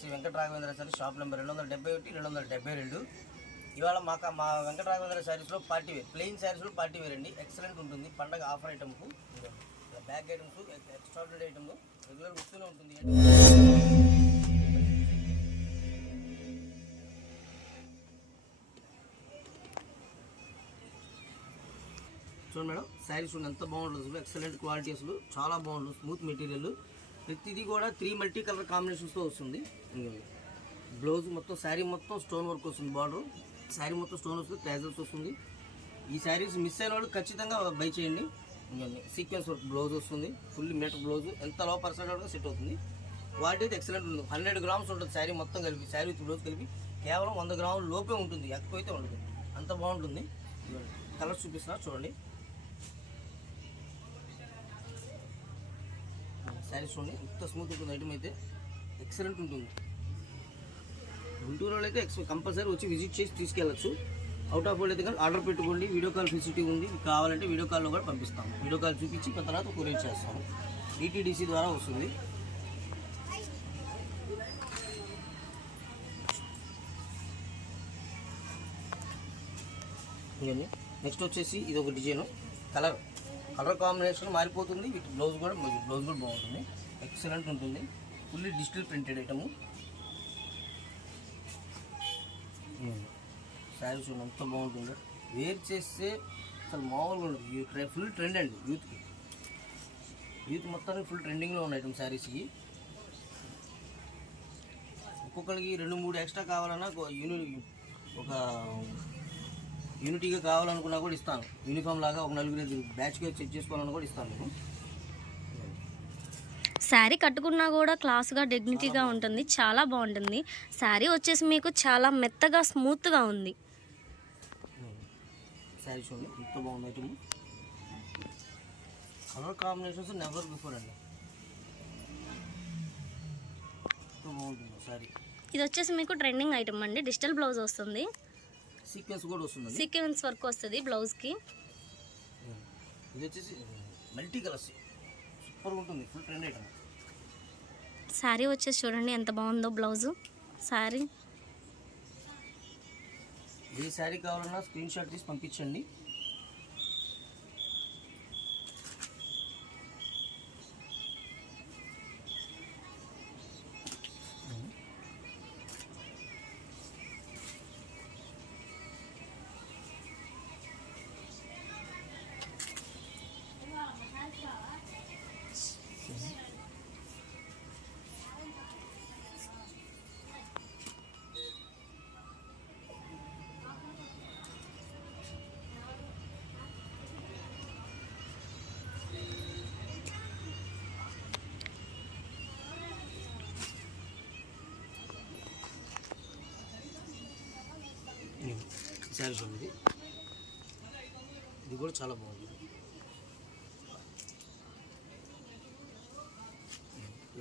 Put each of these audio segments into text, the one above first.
Shri Venkata Raghavendra sari shop number 271 272. ఇవాళ మా వెంకట రాఘవేంద్ర శారీస్లో పార్టీ వేర్, ప్లెయిన్ శారీస్లో పార్టీ వేర్ అండి. ఎక్సలెంట్ ఉంటుంది. పండగ ఆఫర్ ఐటమ్కు bag items, extraordinary item regular వస్తూనే ఉంటుంది. చూడండి మేడం, శారీస్ ఎంత బాగుంటుంది అసలు. ఎక్సలెంట్ క్వాలిటీ అసలు, చాలా బాగుంటుంది. స్మూత్ మెటీరియల్, ప్రతిదీ కూడా 3 మల్టీ కలర్ కాంబినేషన్స్తో వస్తుంది. బ్లౌజ్ మొత్తం శారీ మొత్తం స్టోన్ వర్క్ వస్తుంది. బార్డర్ శారీ మొత్తం స్టోన్ వస్తుంది, ట్యాజల్స్ వస్తుంది. ఈ శారీస్ మిస్ అయిన వాళ్ళు ఖచ్చితంగా బై చేయండి. సీక్వెన్స్ వర్క్ బ్లౌజ్ వస్తుంది, ఫుల్ మీటర్ బ్లౌజ్, ఎంత లో పర్సెంట్ సెట్ అవుతుంది. క్వాలిటీ అయితే ఎక్సలెంట్ ఉంటుంది. 100 గ్రామ్స్ ఉంటుంది శారీ మొత్తం కలిపి, శారీ విత్ బ్లౌజ్ కలిపి కేవలం 100 గ్రాముల లోపే ఉంటుంది, ఎక్కువైతే ఉండదు. అంత బాగుంటుంది. కలర్స్ చూపిస్తున్నా చూడండి. శారీస్ చూడండి ఎంత స్మూత్ ఉంటుంది. ఐటమ్ అయితే ఎక్సలెంట్ ఉంటుంది. గుంటూరు వాళ్ళు అయితే కంపల్సరీ వచ్చి విజిట్ చేసి తీసుకెళ్ళచ్చు. అవుట్ ఆఫ్ వాళ్ళు అయితే కానీ ఆర్డర్ పెట్టుకోండి. వీడియో కాల్ ఫెసిలిటీ ఉంది, కావాలంటే వీడియో కాల్లో కూడా పంపిస్తాము. వీడియో కాల్ చూపించి తర్వాత కొరియర్ చేస్తాము. DTDC ద్వారా వస్తుంది. ఇవన్నీ నెక్స్ట్ వచ్చేసి ఇది ఒక డిజైన్. కలర్ కాంబినేషన్ మారిపోతుంది. వీటి బ్లౌజ్ కూడా బాగుంటుంది. ఎక్సలెంట్ ఉంటుంది. Fully digital printed item. Saris ఎంత బాగుంటుంది. వేర్ చేస్తే అసలు మామూలుగా ఉండదు. ఫుల్ ట్రెండ్ అండి యూత్ మొత్తానికి ఫుల్ ట్రెండింగ్లో ఉన్న ఐటమ్ శారీస్కి. ఒక్కొక్కరికి 2-3 ఎక్స్ట్రా కావాలన్నా ఒక యూనిటీగా కావాలనుకున్నా కూడా ఇస్తాను. యూనిఫామ్ లాగా ఒక 4 బ్యాచ్గా చెక్ చేసుకోవాలన్నా కూడా ఇస్తాను నేను. శారీ కట్టుకున్నా కూడా క్లాస్గా డిగ్నిటీగా ఉంటుంది. చాలా బాగుంటుంది. శారీ వచ్చేసి మీకు చాలా మెత్తగా స్మూత్గా ఉంది. శారీ చూడండి ఎంత బాగుంది item. Colour combinations never before అండి. ఎంత బాగుంటుంది శారీ. ఇది వచ్చేసి మీకు ట్రెండింగ్ ఐటమ్ అండి. డిజిటల్ బ్లౌజ్ వస్తుంది, సీక్వెన్స్ కూడా వస్తుంది, సీక్వెన్స్ వర్క్ వస్తుంది బ్లౌజ్కి. ఇది వచ్చేసి మల్టీ కలర్స్, సూపర్ ఉంటుంది. Full trend item. శారీ వచ్చేసి చూడండి ఎంత బాగుందో బ్లౌజు. శారీ ఏ శారీ కావాలన్నా స్క్రీన్ షాట్ తీసి పంపించండి. శారీ చూడండి, ఇది కూడా చాలా బాగుంది.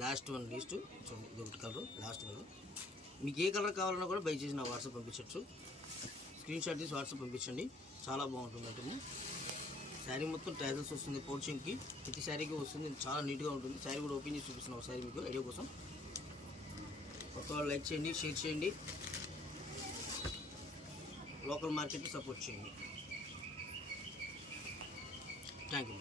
లాస్ట్ చూడండి, ఇది ఒకటి కలర్, లాస్ట్ కలర్. మీకు ఏ కలర్ కావాలన్నా కూడా బై చేసి నా వాట్సాప్ పంపించవచ్చు. స్క్రీన్ షాట్ తీసి వాట్సాప్ పంపించండి. చాలా బాగుంటుంది అంటే. శారీ మొత్తం ట్యాజల్స్ వస్తుంది, పౌచింగ్కి ప్రతి శారీకి వస్తుంది. చాలా నీట్గా ఉంటుంది. శారీ కూడా ఓపెన్ చేసి చూపిస్తున్నాం శారీ మీకు ఐడియా కోసం. కొత్త వాళ్ళు లైక్ చేయండి, షేర్ చేయండి, లోకల్ మార్కెట్ని సపోర్ట్ చేయండి. Thank you.